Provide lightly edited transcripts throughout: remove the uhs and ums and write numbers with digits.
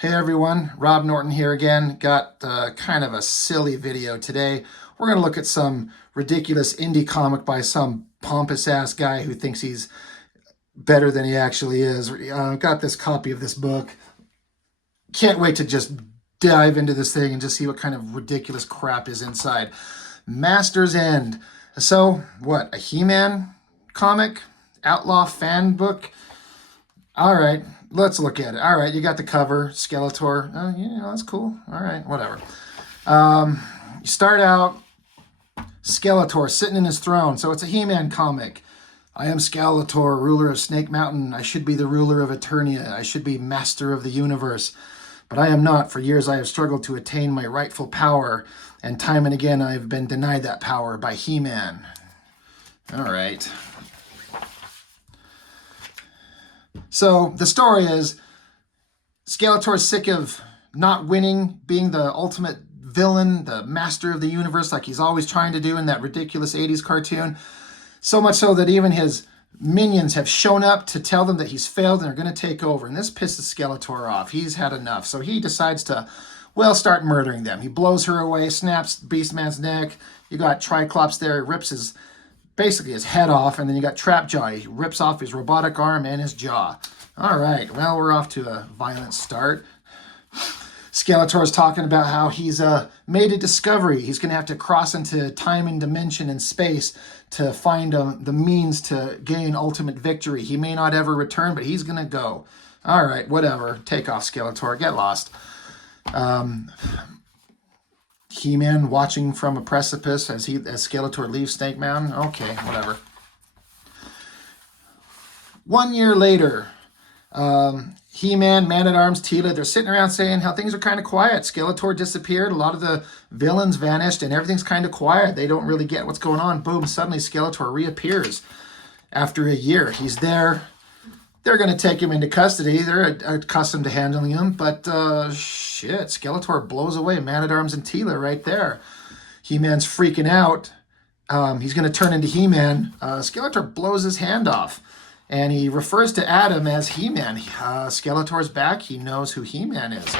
Hey everyone, Rob Norton here again. Got kind of a silly video today. We're going to look at some ridiculous indie comic by some pompous ass guy who thinks he's better than he actually is. Got this copy of this book. Can't wait to just dive into this thing and just see what kind of ridiculous crap is inside. Master's End. So, what, a He-Man comic? Outlaw fan book? All right, let's look at it. All right, you got the cover, Skeletor. Oh, yeah, that's cool. All right, whatever. You start out, Skeletor sitting in his throne. So it's a He-Man comic. I am Skeletor, ruler of Snake Mountain. I should be the ruler of Eternia. I should be master of the universe. But I am not. For years I have struggled to attain my rightful power. And time and again I have been denied that power by He-Man. All right. So the story is Skeletor's sick of not winning, being the ultimate villain, the master of the universe, like he's always trying to do in that ridiculous 80s cartoon. So much so that even his minions have shown up to tell them that he's failed and are going to take over. And this pisses Skeletor off. He's had enough. So he decides to, well, start murdering them. He blows her away, snaps Beastman's neck. You got Triclops there, rips basically his head off, and then you got Trapjaw. He rips off his robotic arm and his jaw. All right, well, we're off to a violent start. Skeletor's talking about how he's made a discovery. He's going to have to cross into time and dimension and space to find the means to gain ultimate victory. He may not ever return, but he's going to go. All right, whatever. Take off, Skeletor. Get lost. He-Man watching from a precipice as Skeletor leaves Snake Mountain. Okay, whatever. 1 year later, He-Man, Man-at-Arms, Teela, they're sitting around saying how things are kind of quiet. Skeletor disappeared, a lot of the villains vanished, and everything's kind of quiet. They don't really get what's going on. Boom, suddenly Skeletor reappears after a year. He's there. They're going to take him into custody. They're accustomed to handling him, but shit, Skeletor blows away Man-at-Arms and Teela right there. He-Man's freaking out. He's going to turn into He-Man. Skeletor blows his hand off, and he refers to Adam as He-Man. Skeletor's back. He knows who He-Man is.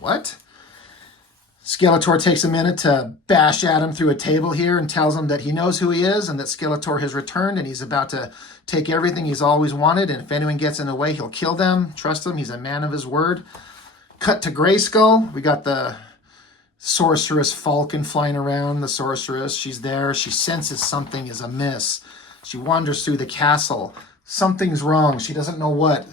What? Skeletor takes a minute to bash Adam through a table here and tells him that he knows who he is and that Skeletor has returned and he's about to take everything he's always wanted, and if anyone gets in the way, he'll kill them. Trust him, he's a man of his word. Cut to Grayskull. We got the sorceress Falcon flying around. The sorceress, she's there. She senses something is amiss. She wanders through the castle. Something's wrong. She doesn't know what.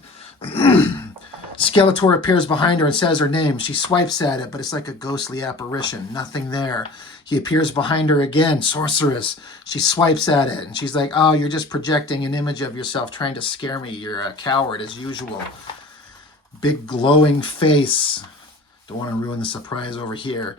Skeletor appears behind her and says her name. She swipes at it, but it's like a ghostly apparition. Nothing there. He appears behind her again. Sorceress. She swipes at it, and she's like, oh, you're just projecting an image of yourself trying to scare me. You're a coward, as usual. Big glowing face. Don't want to ruin the surprise over here.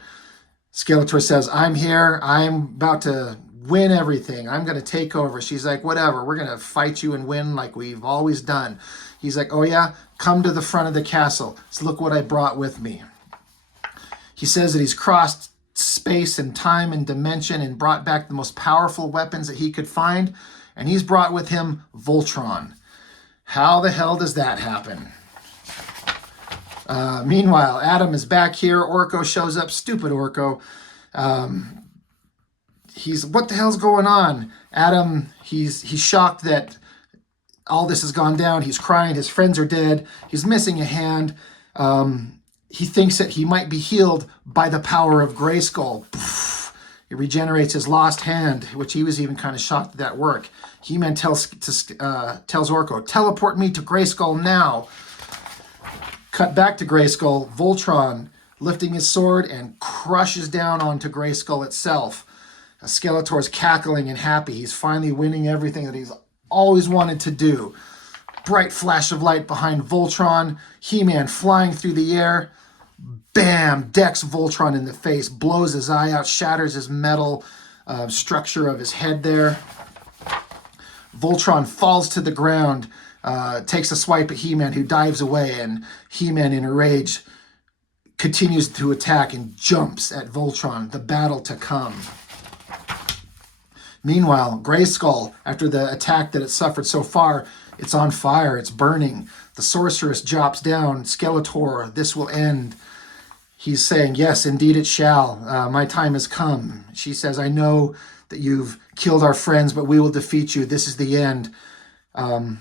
Skeletor says, I'm here. I'm about to win everything. I'm going to take over. She's like, whatever. We're going to fight you and win like we've always done. He's like, oh yeah? Come to the front of the castle. So look what I brought with me. He says that he's crossed space and time and dimension and brought back the most powerful weapons that he could find. And he's brought with him Voltron. How the hell does that happen? Meanwhile, Adam is back here. Orko shows up. Stupid Orko. What the hell's going on? Adam, he's shocked that all this has gone down. He's crying. His friends are dead. He's missing a hand. He thinks that he might be healed by the power of Grayskull. He regenerates his lost hand, which he was even kind of shocked that worked. He-Man tells Orko, teleport me to Grayskull now. Cut back to Grayskull. Voltron lifting his sword and crushes down onto Grayskull itself. Skeletor's cackling and happy. He's finally winning everything that he's always wanted to do. Bright flash of light behind Voltron. He-Man flying through the air. Bam! Decks Voltron in the face. Blows his eye out. Shatters his metal structure of his head there. Voltron falls to the ground. Takes a swipe at He-Man, who dives away. And He-Man, in a rage, continues to attack and jumps at Voltron. The battle to come. Meanwhile, Grayskull, after the attack that it suffered so far, It's on fire. It's burning. The sorceress drops down. Skeletor, this will end. He's saying, yes, indeed it shall. My time has come. She says, I know that you've killed our friends, but we will defeat you. This is the end.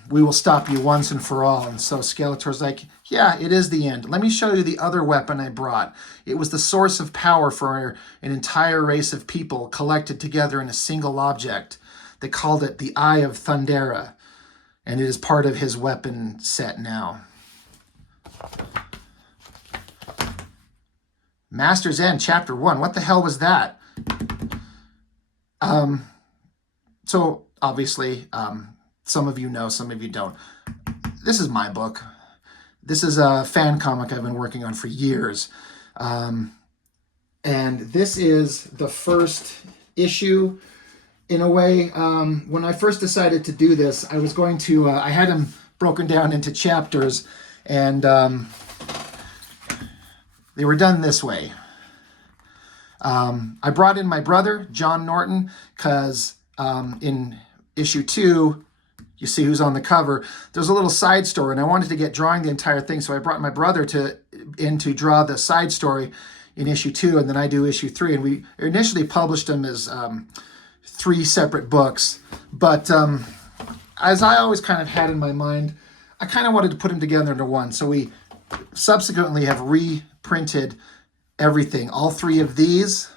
We will stop you once and for all. And so Skeletor's like, yeah, it is the end. Let me show you the other weapon I brought. It was the source of power for an entire race of people collected together in a single object. They called it the Eye of Thundera, and it is part of his weapon set now. Master's End, Chapter 1. What the hell was that? So, obviously, some of you know, some of you don't. This is my book. This is a fan comic I've been working on for years. And this is the first issue. In a way, when I first decided to do this, I was going to, I had them broken down into chapters, and they were done this way. I brought in my brother, John Norton, because in issue 2, you see who's on the cover, there's a little side story, and I wanted to get drawing the entire thing, so I brought my brother in to draw the side story in issue 2, and then I do issue 3, and we initially published them as 3 separate books, but as I always kind of had in my mind, I kind of wanted to put them together into one, so we subsequently have reprinted everything, all 3 of these,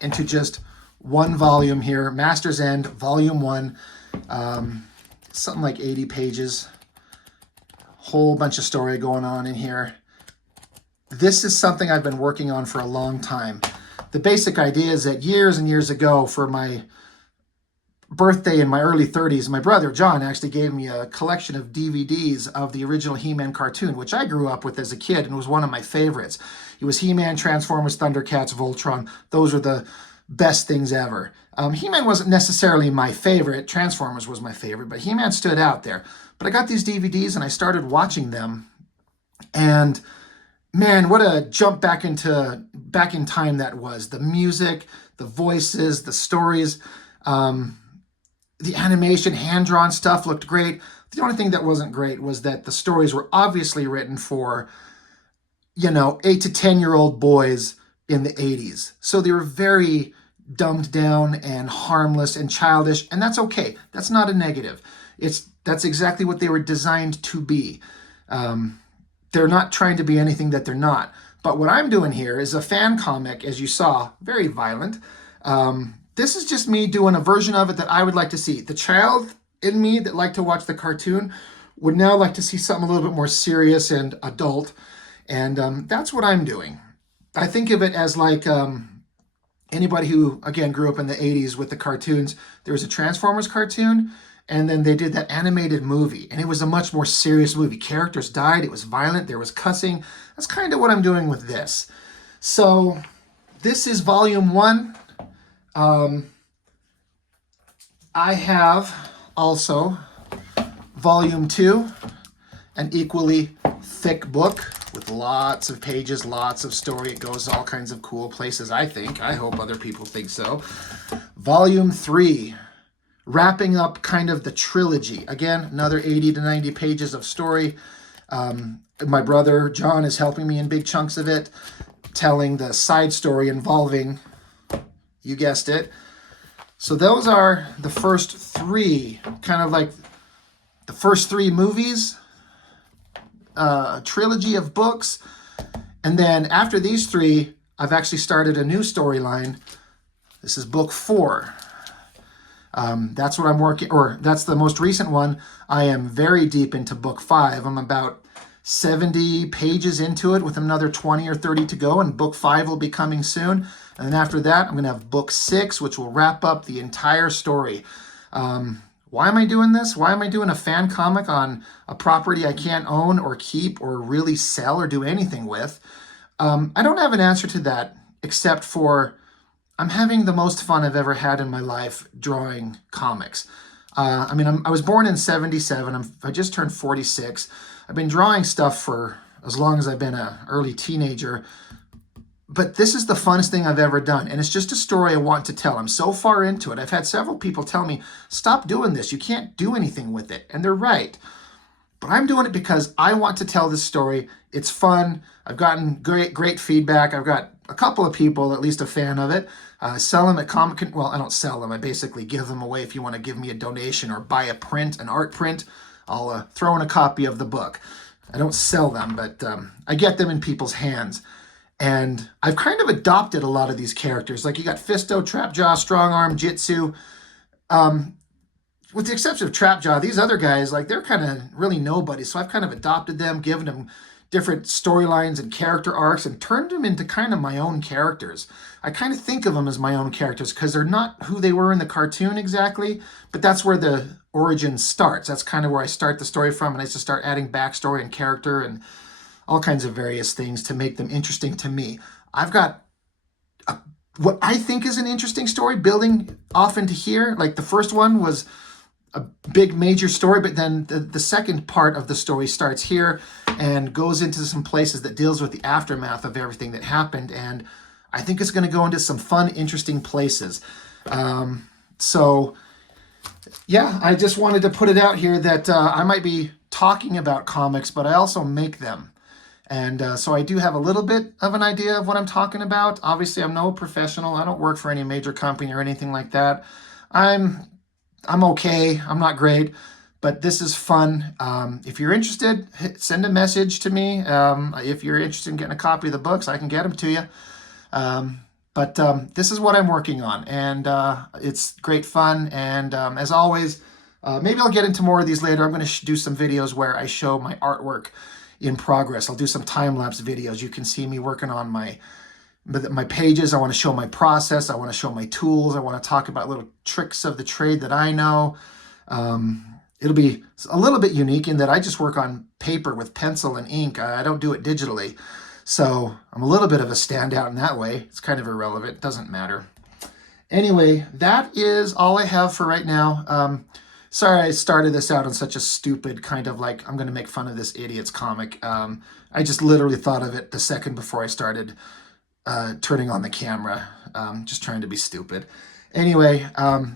into just one volume here, Master's End, Volume 1, something like 80 pages, whole bunch of story going on in here. This is something I've been working on for a long time. The basic idea is that years and years ago, for my birthday in my early 30s, my brother John actually gave me a collection of DVDs of the original He-Man cartoon, which I grew up with as a kid and was one of my favorites. It was He-Man, Transformers, Thundercats, Voltron. Those were the best things ever. He-Man wasn't necessarily my favorite. Transformers was my favorite, but He-Man stood out there. But I got these DVDs and I started watching them, and man, what a jump back in time that was. The music, the voices, the stories, the animation, hand-drawn stuff looked great. The only thing that wasn't great was that the stories were obviously written for, 8 to 10-year-old boys in the 80s. So they were very dumbed down and harmless and childish, and that's okay. That's not a negative. That's exactly what they were designed to be. They're not trying to be anything that they're not. But what I'm doing here is a fan comic, as you saw, very violent. This is just me doing a version of it that I would like to see. The child in me that liked to watch the cartoon would now like to see something a little bit more serious and adult. And that's what I'm doing. I think of it as like anybody who, again, grew up in the 80s with the cartoons. There was a Transformers cartoon, and then they did that animated movie, and it was a much more serious movie. Characters died, it was violent, there was cussing. That's kind of what I'm doing with this. So this is Volume 1. I have also Volume 2, an equally thick book with lots of pages, lots of story. It goes all kinds of cool places, I think. I hope other people think so. Volume 3, wrapping up kind of the trilogy. Again, another 80 to 90 pages of story. My brother John is helping me in big chunks of it, telling the side story involving, you guessed it. So those are the first 3, kind of like the first 3 movies, a trilogy of books. And then after these 3, I've actually started a new storyline. This is book 4. That's what I'm working, or that's the most recent one. I am very deep into book 5. I'm about 70 pages into it with another 20 or 30 to go, and book 5 will be coming soon. And then after that, I'm going to have book 6, which will wrap up the entire story. Why am I doing this? Why am I doing a fan comic on a property I can't own or keep or really sell or do anything with? I don't have an answer to that, except for I'm having the most fun I've ever had in my life drawing comics. I was born in 77. I just turned 46. I've been drawing stuff for as long as I've been an early teenager. But this is the funnest thing I've ever done. And it's just a story I want to tell. I'm so far into it. I've had several people tell me, stop doing this. You can't do anything with it. And they're right. But I'm doing it because I want to tell this story. It's fun. I've gotten great feedback. I've got a couple of people, at least a fan of it. Sell them at Comic-Con. Well, I don't sell them. I basically give them away. If you want to give me a donation or buy a print, an art print, I'll throw in a copy of the book. I don't sell them, but I get them in people's hands. And I've kind of adopted a lot of these characters. Like you got Fisto, Trapjaw, Strongarm, Jitsu. With the exception of Trapjaw, these other guys, like they're kind of really nobody. So I've kind of adopted them, given them different storylines and character arcs and turned them into kind of my own characters. I kind of think of them as my own characters because they're not who they were in the cartoon exactly, but that's where the origin starts. That's kind of where I start the story from, and I just start adding backstory and character and all kinds of various things to make them interesting to me. I've got what I think is an interesting story building off into here. Like the first one was a big major story, but then the second part of the story starts here and goes into some places that deals with the aftermath of everything that happened. And I think it's going to go into some fun, interesting places. So yeah, I just wanted to put it out here that I might be talking about comics, but I also make them. And so I do have a little bit of an idea of what I'm talking about. Obviously, I'm no professional. I don't work for any major company or anything like that. I'm okay. I'm not great, but this is fun. If you're interested, send a message to me. If you're interested in getting a copy of the books, I can get them to you. But this is what I'm working on, and it's great fun. And as always, maybe I'll get into more of these later. I'm going to do some videos where I show my artwork in progress. I'll do some time-lapse videos. You can see me working on my pages. I want to show my process. I want to show my tools. I want to talk about little tricks of the trade that I know. It'll be a little bit unique in that I just work on paper with pencil and ink. I don't do it digitally. So I'm a little bit of a standout in that way. It's kind of irrelevant. It doesn't matter. Anyway, that is all I have for right now. Sorry I started this out on such a stupid kind of like, I'm going to make fun of this idiot's comic. I just literally thought of it the second before I started turning on the camera. Just trying to be stupid. Anyway,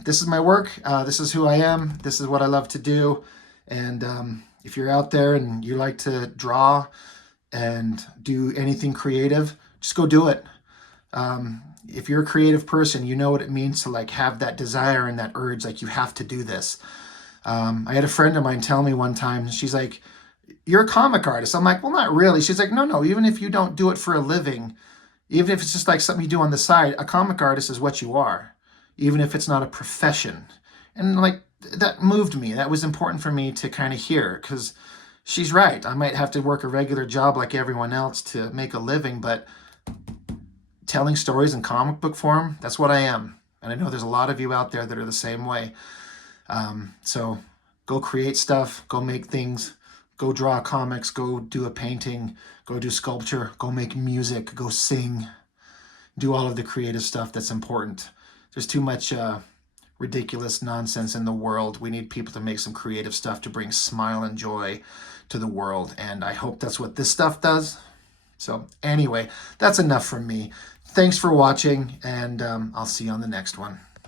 this is my work. This is who I am. This is what I love to do. And if you're out there and you like to draw and do anything creative, just go do it. If you're a creative person, you know what it means to like have that desire and that urge, like you have to do this. I had a friend of mine tell me one time, she's like, you're a comic artist. I'm like, well, not really. She's like, no, even if you don't do it for a living, even if it's just like something you do on the side, a comic artist is what you are, even if it's not a profession. And like, that moved me. That was important for me to kind of hear, because she's right. I might have to work a regular job like everyone else to make a living, but telling stories in comic book form, that's what I am. And I know there's a lot of you out there that are the same way. So go create stuff, go make things, go draw comics, go do a painting, go do sculpture, go make music, go sing, do all of the creative stuff that's important. There's too much ridiculous nonsense in the world. We need people to make some creative stuff to bring smile and joy to the world. And I hope that's what this stuff does. So anyway, that's enough from me. Thanks for watching, and I'll see you on the next one.